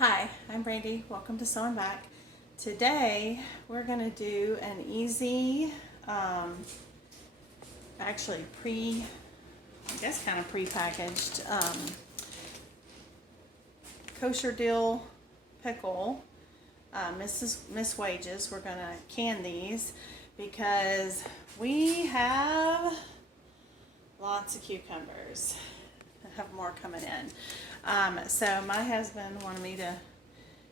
Hi, I'm Brandy. Welcome to Sewing Back. Today we're going to do an easy, actually I guess kind of pre-packaged kosher dill pickle. Miss Wages. We're going to can these because we have lots of cucumbers. I have more coming in. So my husband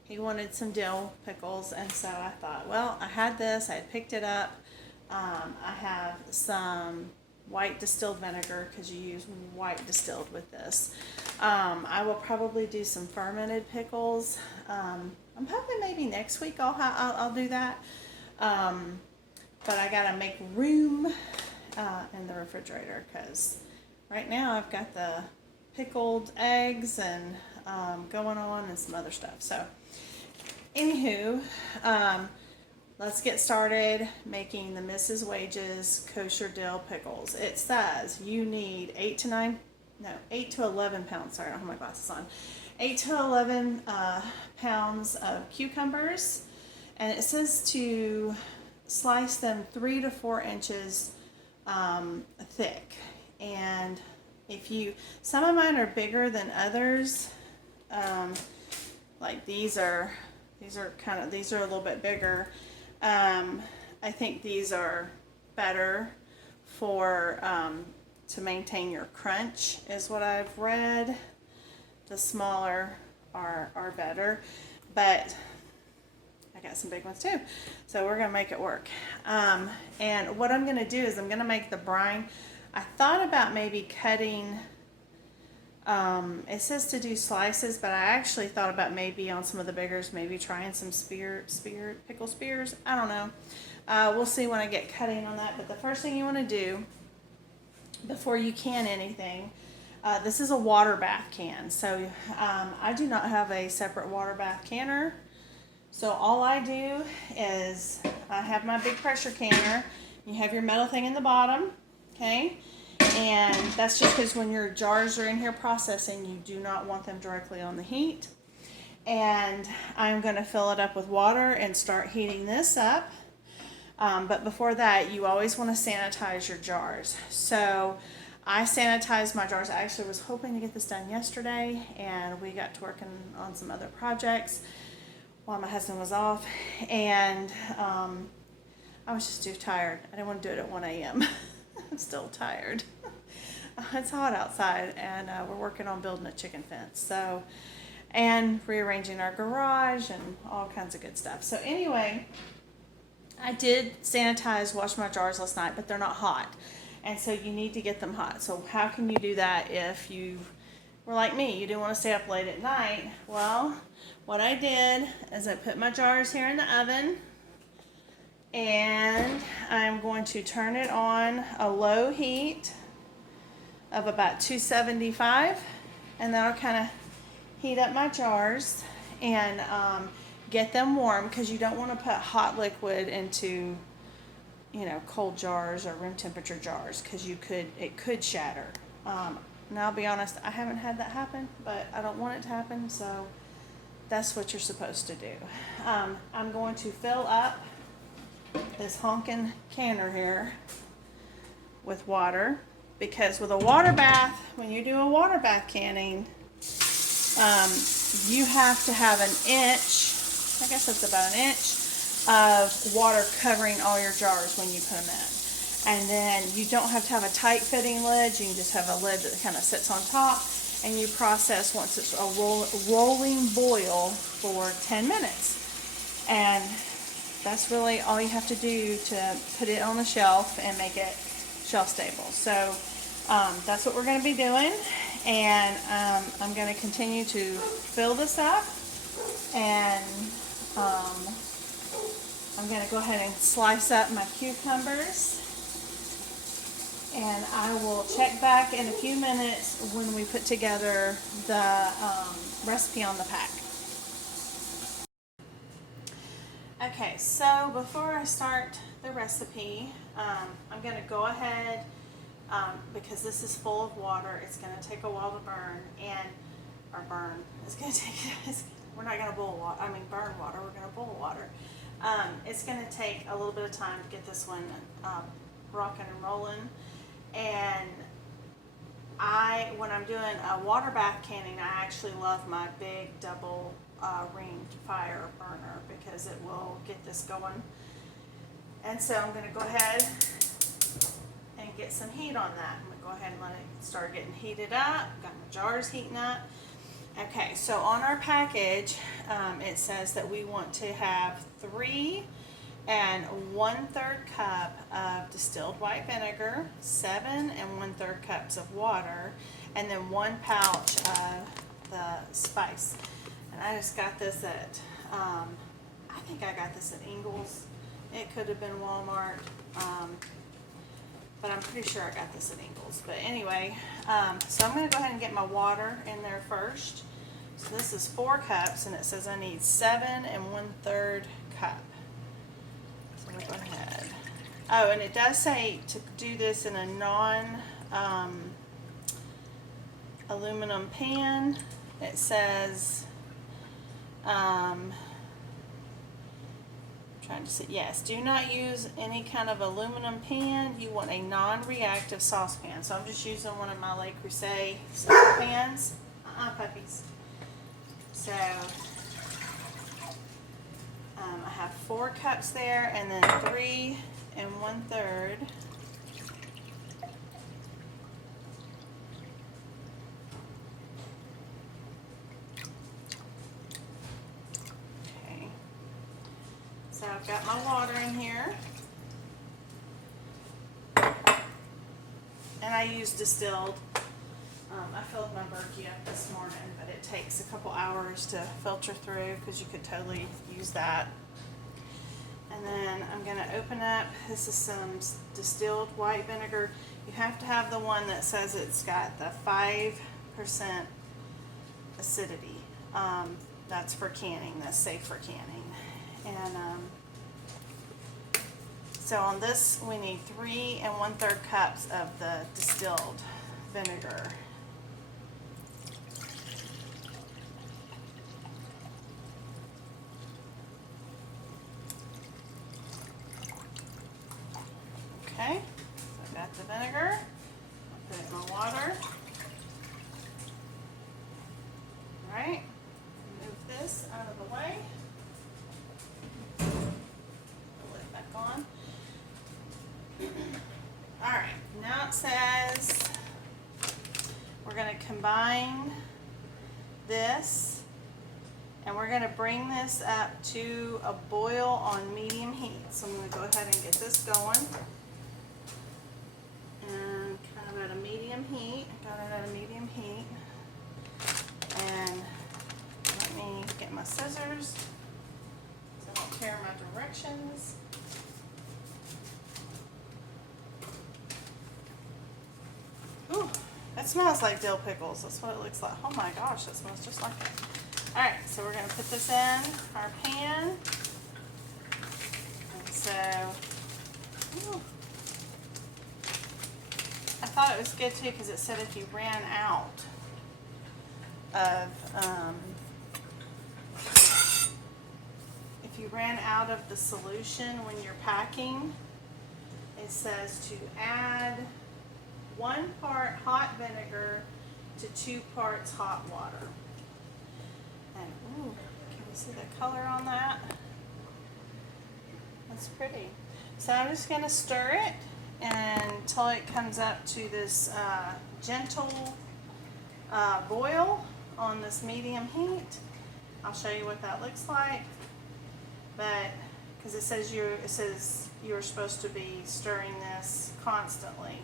he wanted some dill pickles, and so I thought, well, I had this, I had picked it up. I have some white distilled vinegar because you use white distilled with this. I will probably do some fermented pickles. I'm hoping maybe next week I'll do that. But I gotta make room in the refrigerator because right now I've got the pickled eggs and going on and some other stuff. So anywho, let's get started making the Mrs. Wages kosher dill pickles. It says you need 8 to 11 pounds. Sorry, I don't have my glasses on. 8 to 11 pounds of cucumbers, and it says to slice them 3 to 4 inches thick. And some of mine are bigger than others. Like these are a little bit bigger. I think these are better for to maintain your crunch is what I've read. The smaller are better, but I got some big ones too. So we're gonna make it work. And what I'm gonna do is I'm gonna make the brine. I thought about maybe cutting, it says to do slices, but I actually thought about maybe on some of the biggers, maybe trying some pickle spears. I don't know. We'll see when I get cutting on that. But the first thing you want to do before you can anything, this is a water bath can. So I do not have a separate water bath canner. So all I do is I have my big pressure canner. You have your metal thing in the bottom. Okay, and that's just because when your jars are in here processing, you do not want them directly on the heat. And I'm going to fill it up with water and start heating this up. But before that, you always want to sanitize your jars. So I sanitized my jars. I actually was hoping to get this done yesterday, and we got to working on some other projects while my husband was off. And I was just too tired. I didn't want to do it at 1 a.m. I'm still tired. It's hot outside, and we're working on building a chicken fence. And rearranging our garage and all kinds of good stuff. So anyway, I did wash my jars last night, but they're not hot. And so you need to get them hot. So how can you do that if you were like me? You didn't want to stay up late at night. Well, what I did is I put my jars here in the oven, and I'm going to turn it on a low heat of about 275, and that'll kind of heat up my jars and get them warm, because you don't want to put hot liquid into cold jars or room temperature jars, because it could shatter. Now I'll be honest, I haven't had that happen, but I don't want it to happen, so that's what you're supposed to do. I'm going to fill up this honkin' canner here with water, because with a water bath, when you do a water bath canning, you have to have an inch, I guess it's about an inch, of water covering all your jars when you put them in. And then you don't have to have a tight fitting lid. You can just have a lid that kind of sits on top, and you process once it's a rolling boil for 10 minutes. And that's really all you have to do to put it on the shelf and make it shelf stable. So that's what we're going to be doing, and I'm going to continue to fill this up, and I'm going to go ahead and slice up my cucumbers, and I will check back in a few minutes when we put together the recipe on the pack. Okay, so before I start the recipe, I'm going to go ahead, because this is full of water, it's going to take a while to burn, or burn. It's going to take, we're not going to boil water, burn water, we're going to boil water. It's going to take a little bit of time to get this one rocking and rolling. And when I'm doing a water bath canning, I actually love my big double ringed fire burner because it will get this going. And so I'm going to go ahead and get some heat on that. I'm going to go ahead and let it start getting heated up. Got my jars heating up. Okay, so on our package, it says that we want to have 3 1/3 cup of distilled white vinegar, 7 1/3 cups of water, and then 1 pouch of the spice. And I just got this at, I think I got this at Ingles. It could have been Walmart, but I'm pretty sure I got this at Ingles. But anyway, so I'm going to go ahead and get my water in there first. So this is 4 cups, and it says I need 7 1/3 cup. So I'm going to go ahead. Oh, and it does say to do this in a aluminum pan. It says, trying to say, yes, do not use any kind of aluminum pan. You want a non-reactive saucepan. So I'm just using one of my Le Creuset saucepans. Puppies. So I have 4 cups there, and then 3 1/3. Okay. So I've got my water in here, and I use distilled. I filled my Berkey up this morning, but it takes a couple hours to filter through because you could totally use that. And then I'm going to open up, this is some distilled white vinegar. You have to have the one that says it's got the 5% acidity. That's for canning, that's safe for canning. And so on this we need 3 1/3 cups of the distilled vinegar. Okay, so I've got the vinegar, I'll put it in my water. Alright, move this out of the way. Put the lid back on. Alright, now it says we're going to combine this, and we're going to bring this up to a boil on medium heat. So I'm going to go ahead and get this going. And kind of at a medium heat. I got it at a medium heat. And let me get my scissors so I don't tear my directions. Ooh, that smells like dill pickles. That's what it looks like. Oh my gosh, that smells just like it. Alright, so we're going to put this in our pan. And so, ooh, I thought it was good too because it said if you ran out of the solution when you're packing, it says to add 1 part hot vinegar to 2 parts hot water. And ooh, can you see the color on that? That's pretty. So I'm just going to stir it until it comes up to this gentle boil on this medium heat. I'll show you what that looks like. But because it says you're supposed to be stirring this constantly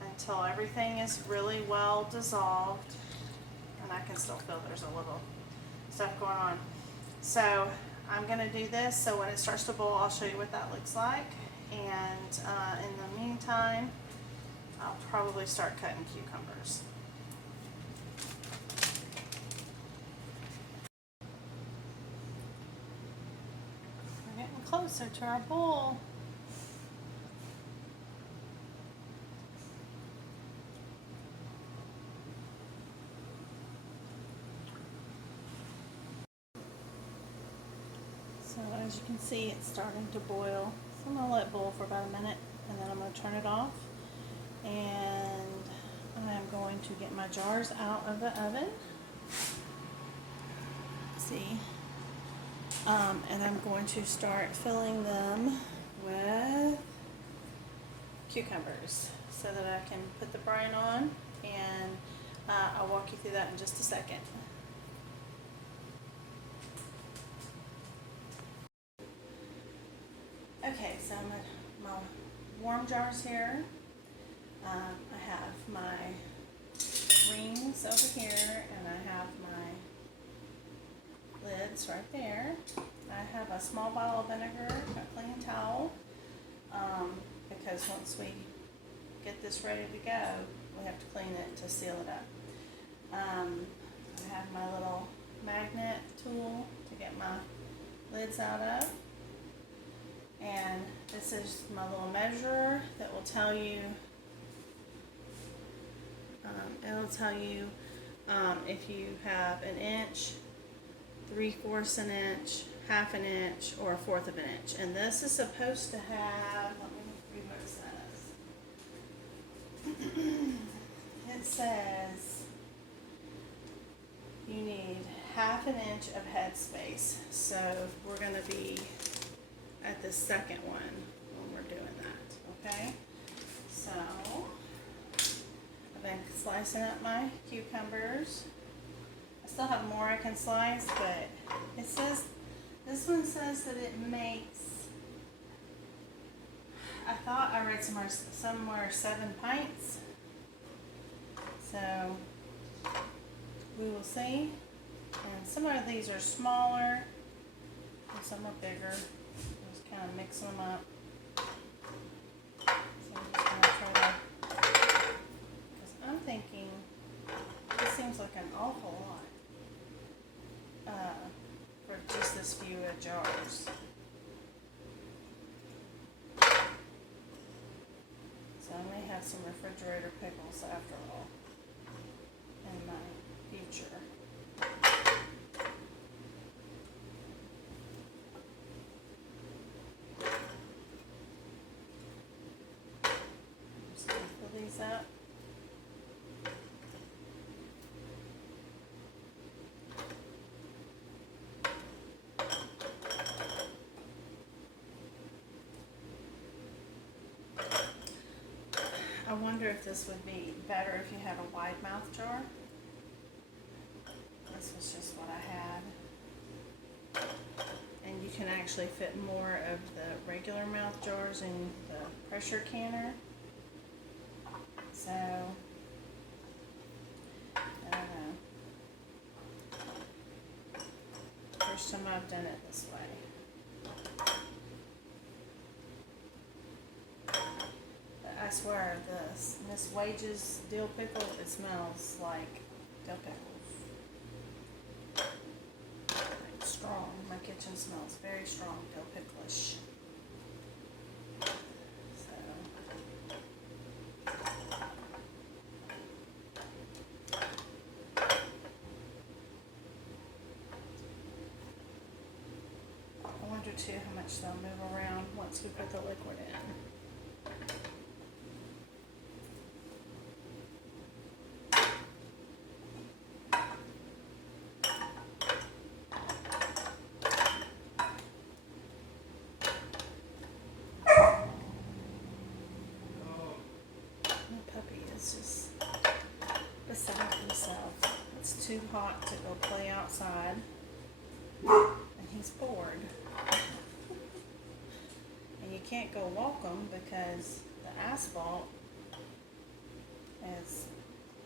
until everything is really well dissolved. And I can still feel there's a little stuff going on. So I'm going to do this, so when it starts to boil, I'll show you what that looks like. And in the meantime, I'll probably start cutting cucumbers. We're getting closer to our bowl. As you can see, it's starting to boil. So I'm going to let it boil for about a minute, and then I'm going to turn it off. And I'm going to get my jars out of the oven. See? And I'm going to start filling them with cucumbers so that I can put the brine on, and I'll walk you through that in just a second. Okay, so I'm at my warm jars here. I have my rings over here, and I have my lids right there. I have a small bottle of vinegar, a clean towel, because once we get this ready to go, we have to clean it to seal it up. I have my little magnet tool to get my lids out of. And this is my little measurer that will tell you, it'll tell you if you have an inch, 3/4 an inch, 1/2 an inch, or 1/4 of an inch. And this is supposed to have, let me read what it says. It says you need 1/2 an inch of head space. So we're going to be at the second one when we're doing that, okay? So I've been slicing up my cucumbers. I still have more I can slice, but it says, this one says that it makes, I thought I read somewhere 7 pints. So we will see. And some of these are smaller and some are bigger. Just kind of mix them up. So I'm just going to try to, because I'm thinking this seems like an awful lot for just this few jars. So I may have some refrigerator pickles after all in my future. Just going to fill these up. I wonder if this would be better if you had a wide mouth jar. This was just what I had. And you can actually fit more of the regular mouth jars in the pressure canner. So, I don't know. First time I've done it this way. I swear, this Miss Wage's dill pickle, it smells like dill pickles. Like strong. My kitchen smells very strong dill picklish. So, I wonder too how much they'll move around once we put the liquid in. It's just beside himself. It's too hot to go play outside, and he's bored. And you can't go walk him because the asphalt is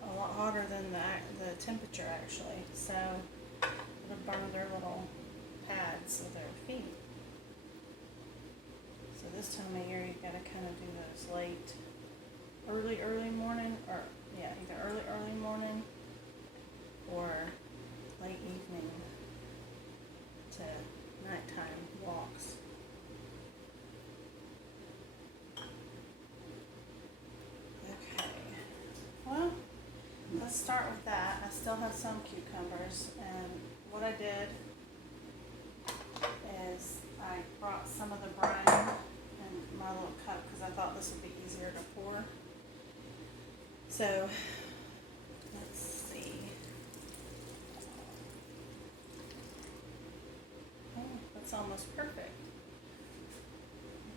a lot hotter than the temperature actually. So it'll burn their little pads of their feet. So this time of year you gotta kind of do those late. Early morning, or yeah, either early morning or late evening to nighttime walks. Okay, well, let's start with that. I still have some cucumbers, and what I did is I brought some of the brine in my little cup because I thought this would be easier to pour. So, let's see. Oh, that's almost perfect.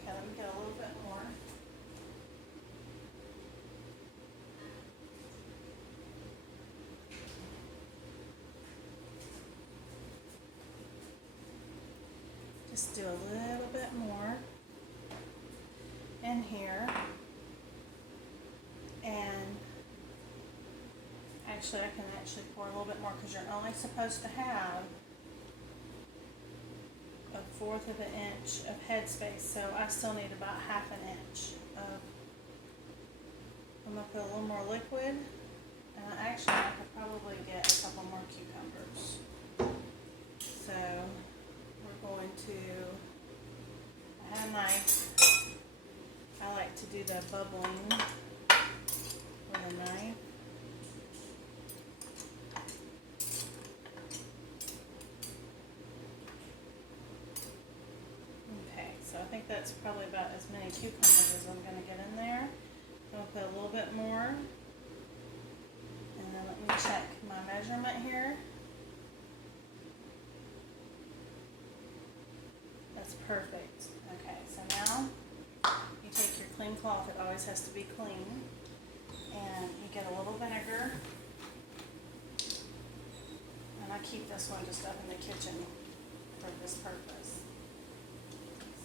Okay, let me get a little bit more. Just do a little bit more in here. And actually I can actually pour a little bit more because you're only supposed to have 1/4 of an inch of headspace. So I still need about 1/2 inch of, I'm going to put a little more liquid. And actually I could probably get a couple more cucumbers. So we're going to, I have a knife. I like to do the bubbling with a knife. Okay, so I think that's probably about as many cucumbers as I'm going to get in there. I'm going to put a little bit more. And then let me check my measurement here. That's perfect. Okay, so now you take your clean cloth, it always has to be clean, and you get a little vinegar, and I keep this one just up in the kitchen for this purpose.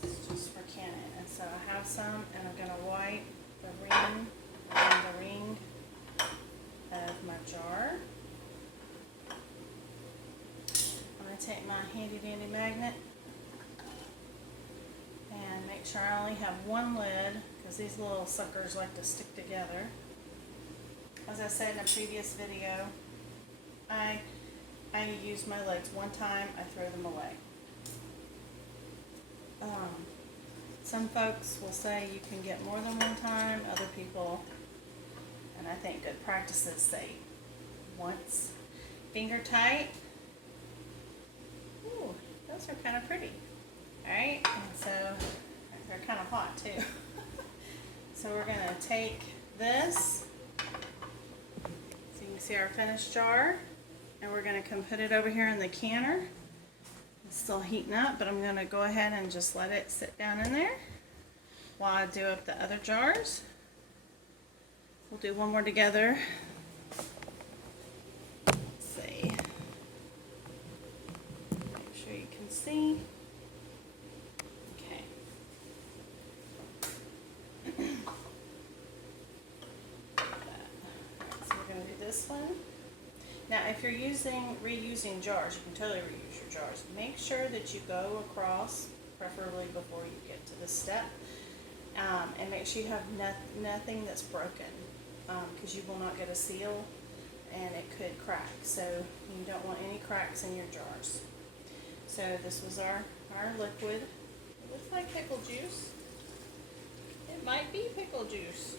It's just for canning. And so I have some, and I'm going to wipe the ring around the ring of my jar. I'm going to take my handy dandy magnet and make sure I only have one lid because these little suckers like to stick together. As I said in a previous video, I use my lids one time, I throw them away. Some folks will say you can get more than one time, other people, and I think good practices say once. Finger tight. Ooh, those are kind of pretty. Alright, and so they're kind of hot too. So we're going to take this, so you can see our finished jar, and we're going to come put it over here in the canner. It's still heating up, but I'm going to go ahead and just let it sit down in there while I do up the other jars. We'll do one more together. Let's see. Make sure you can see. Okay. Alright, so we're going to do this one. Now, if you're reusing jars, you can totally reuse your jars. Make sure that you go across, preferably before you get to this step, and make sure you have nothing that's broken, because you will not get a seal, and it could crack. So you don't want any cracks in your jars. So this was our liquid. It looks like pickle juice. It might be pickle juice.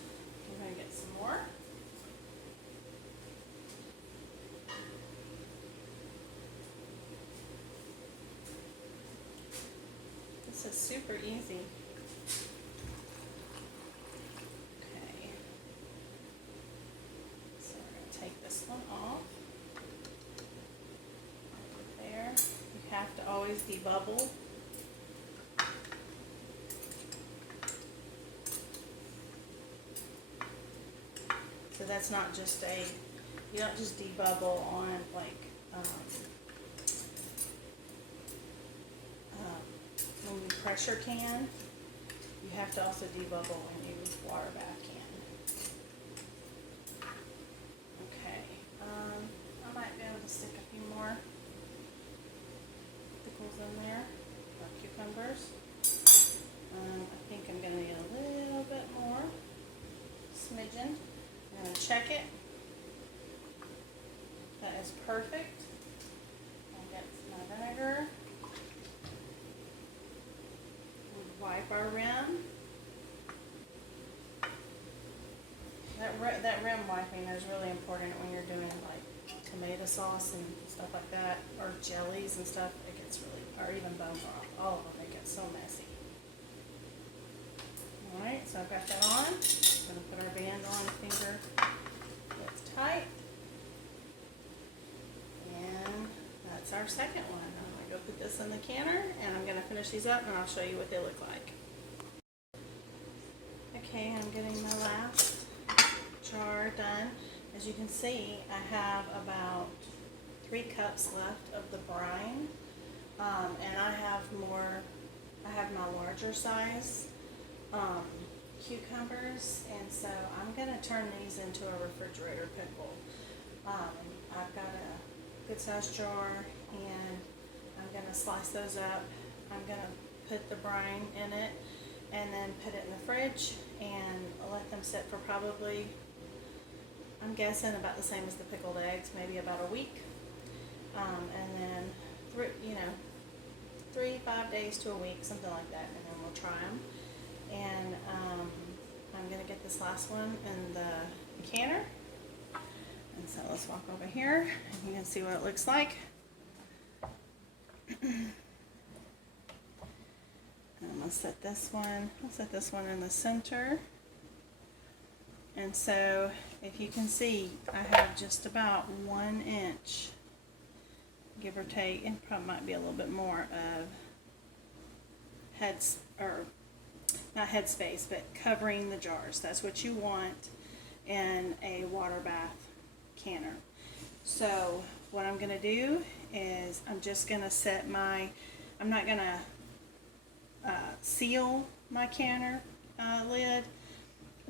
I'm going to get some more. This is super easy. Okay. So we're going to take this one off. There. You have to always debubble. So that's not just you don't just debubble on like when you pressure can, you have to also debubble when you water bath can. Okay, I might be able to stick a few more pickles in there, or cucumbers. I think I'm going to need a little bit more, smidgen. I'm going to check it. That is perfect. I'll get my vinegar. Wipe our rim. That rim wiping is really important when you're doing like tomato sauce and stuff like that, or jellies and stuff. It gets really, or even bone broth. All of them, they get gets so messy. Alright, so I've got that on. I'm going to put our band on the finger that's tight. And that's our second one. I'm going to go put this in the canner and I'm going to finish these up and I'll show you what they look like. Okay, I'm getting my last jar done. As you can see, I have about 3 cups left of the brine. And I have my larger size cucumbers, and so I'm going to turn these into a refrigerator pickle. I've got a good sized jar and I'm going to slice those up. I'm going to put the brine in it and then put it in the fridge and let them sit for probably, I'm guessing about the same as the pickled eggs, maybe about a week. And then 3-5 days to a week, something like that, and then we'll try them. And I'm going to get this last one in the canner. And so let's walk over here and you can see what it looks like. And I'm going to set this one, I'll set this one in the center. And so if you can see, I have just about 1 inch, give or take, and probably might be a little bit more of not headspace, but covering the jars. That's what you want in a water bath canner. So what I'm going to do is I'm just going to set I'm not going to seal my canner lid,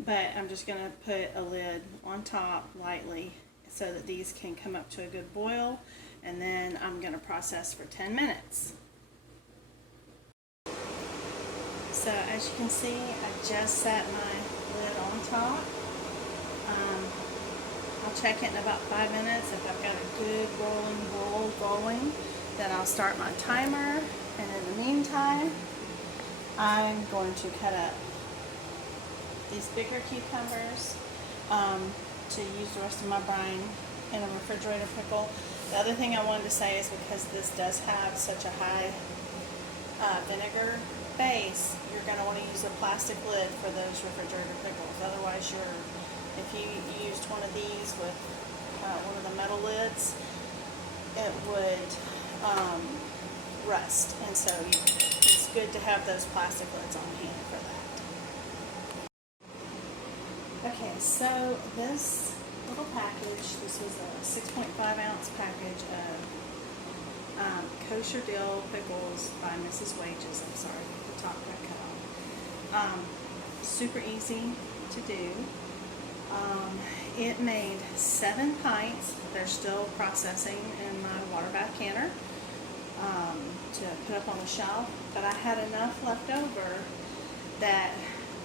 but I'm just going to put a lid on top lightly so that these can come up to a good boil, and then I'm going to process for 10 minutes. So as you can see, I just set my lid on top. I'll check it in about 5 minutes. If I've got a good rolling bowl going, then I'll start my timer, and in the meantime, I'm going to cut up these bigger cucumbers to use the rest of my brine in a refrigerator pickle. The other thing I wanted to say is because this does have such a high vinegar base, you're going to want to use a plastic lid for those refrigerator pickles. Otherwise, if you used one of these with one of the metal lids, it would rust. And so it's good to have those plastic lids on hand for that. Okay, so this little package, this was a 6.5 ounce package of kosher dill pickles by Mrs. Wages. I'm sorry, the top got cut off. Super easy to do. It made 7 pints. They're still processing in my water bath canner to put up on the shelf, but I had enough left over that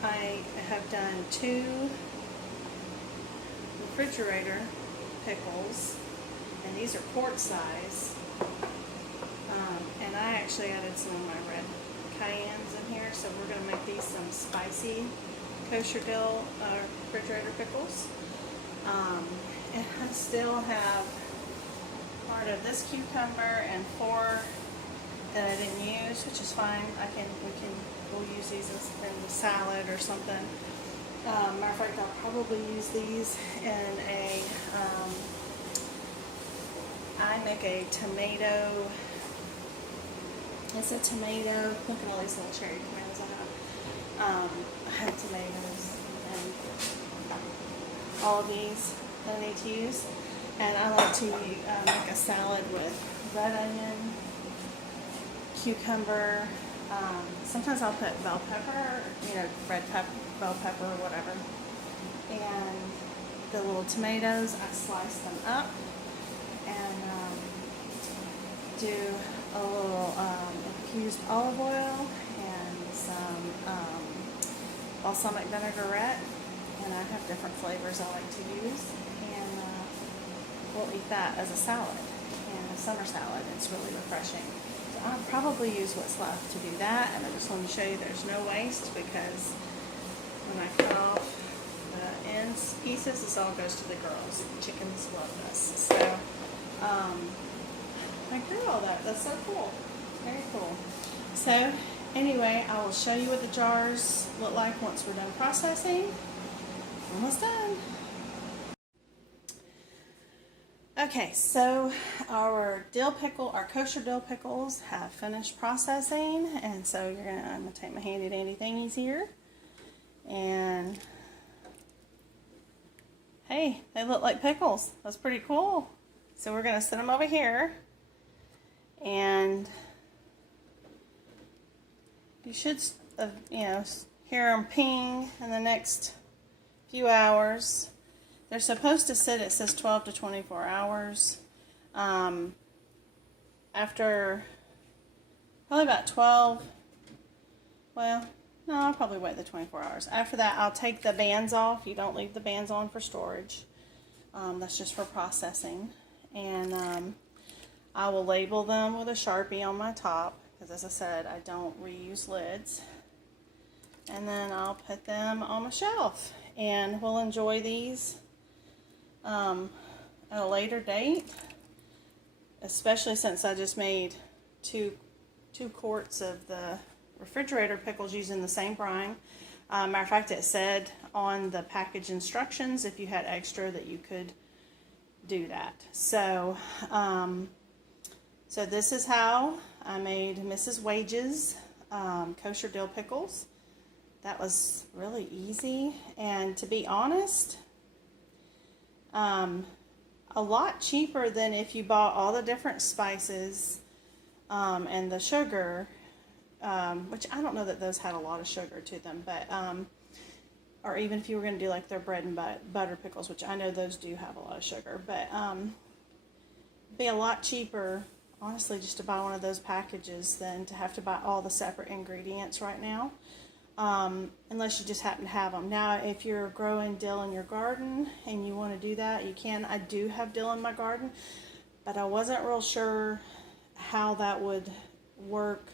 I have done 2 refrigerator pickles, and these are quart size. And I actually added some of my red cayennes in here, so we're going to make these some spicy kosher dill refrigerator pickles. And I still have part of this cucumber and 4 that I didn't use, which is fine. We'll use these in the salad or something. Matter of fact, I'll probably use these in I make a tomato. It's a tomato. Look at all these little cherry tomatoes I have. I have tomatoes and all of these that I need to use. And I like to make a salad with red onion, cucumber. Sometimes I'll put bell pepper, red pepper, bell pepper, or whatever. And the little tomatoes, I slice them up and do a little infused olive oil and some balsamic vinaigrette, and I have different flavors I like to use, and we'll eat that as a salad, and a summer salad. It's really refreshing. So I'll probably use what's left to do that, and I just want to show you there's no waste, because when I cut off the ends pieces, this all goes to the girls. Chickens love this. So I grew all that. That's so cool. Very cool. So Anyway, I will show you what the jars look like once we're done processing. Almost done. Okay, so our kosher dill pickles have finished processing, and so I'm gonna take my handy dandy thingies here, and hey, they look like pickles. That's pretty cool. So we're gonna set them over here, and you should, hear them ping in the next few hours. They're supposed to sit, it says 12 to 24 hours. After probably about 12, well, no, I'll probably wait the 24 hours. After that, I'll take the bands off. You don't leave the bands on for storage. That's just for processing. And I will label them with a Sharpie on my top, because as I said, I don't reuse lids. And then I'll put them on my shelf, and we'll enjoy these at a later date, especially since I just made two quarts of the refrigerator pickles using the same brine. Matter of fact, it said on the package instructions if you had extra that you could do that. So so this is how I made Mrs. Wage's kosher dill pickles. That was really easy, and to be honest, a lot cheaper than if you bought all the different spices and the sugar, which I don't know that those had a lot of sugar to them, but or even if you were going to do like their bread and butter pickles, which I know those do have a lot of sugar, but it'd be a lot cheaper, honestly, just to buy one of those packages than to have to buy all the separate ingredients right now. Unless you just happen to have them. Now, if you're growing dill in your garden and you want to do that, you can. I do have dill in my garden, but I wasn't real sure how that would work.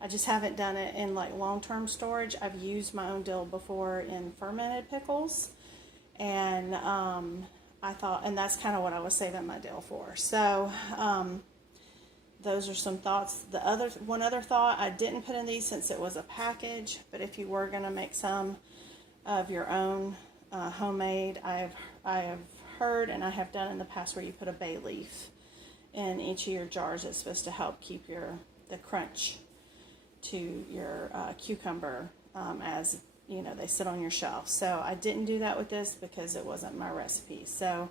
I just haven't done it in like long-term storage. I've used my own dill before in fermented pickles, and I thought, and that's kind of what I was saving my dill for. So those are some thoughts. One other thought, I didn't put in these since it was a package, but if you were going to make some of your own homemade, I have heard, and I have done in the past, where you put a bay leaf in each of your jars. It's supposed to help keep the crunch to your cucumber as they sit on your shelf. So I didn't do that with this because it wasn't my recipe. So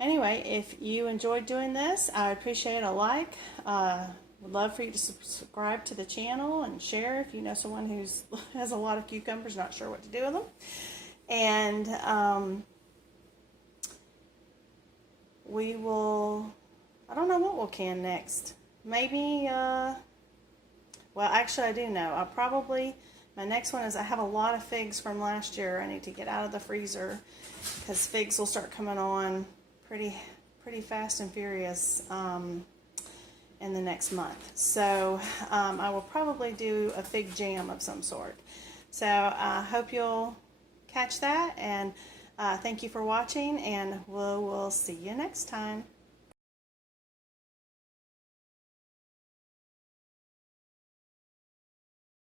anyway, if you enjoyed doing this, I appreciate a like. Would love for you to subscribe to the channel and share if you know someone who has a lot of cucumbers, not sure what to do with them. And we will, I don't know what we'll can next. Maybe, well, actually I do know. My next one is, I have a lot of figs from last year I need to get out of the freezer, because figs will start coming on pretty fast and furious in the next month. So I will probably do a fig jam of some sort. So I hope you'll catch that, and thank you for watching, and we'll see you next time.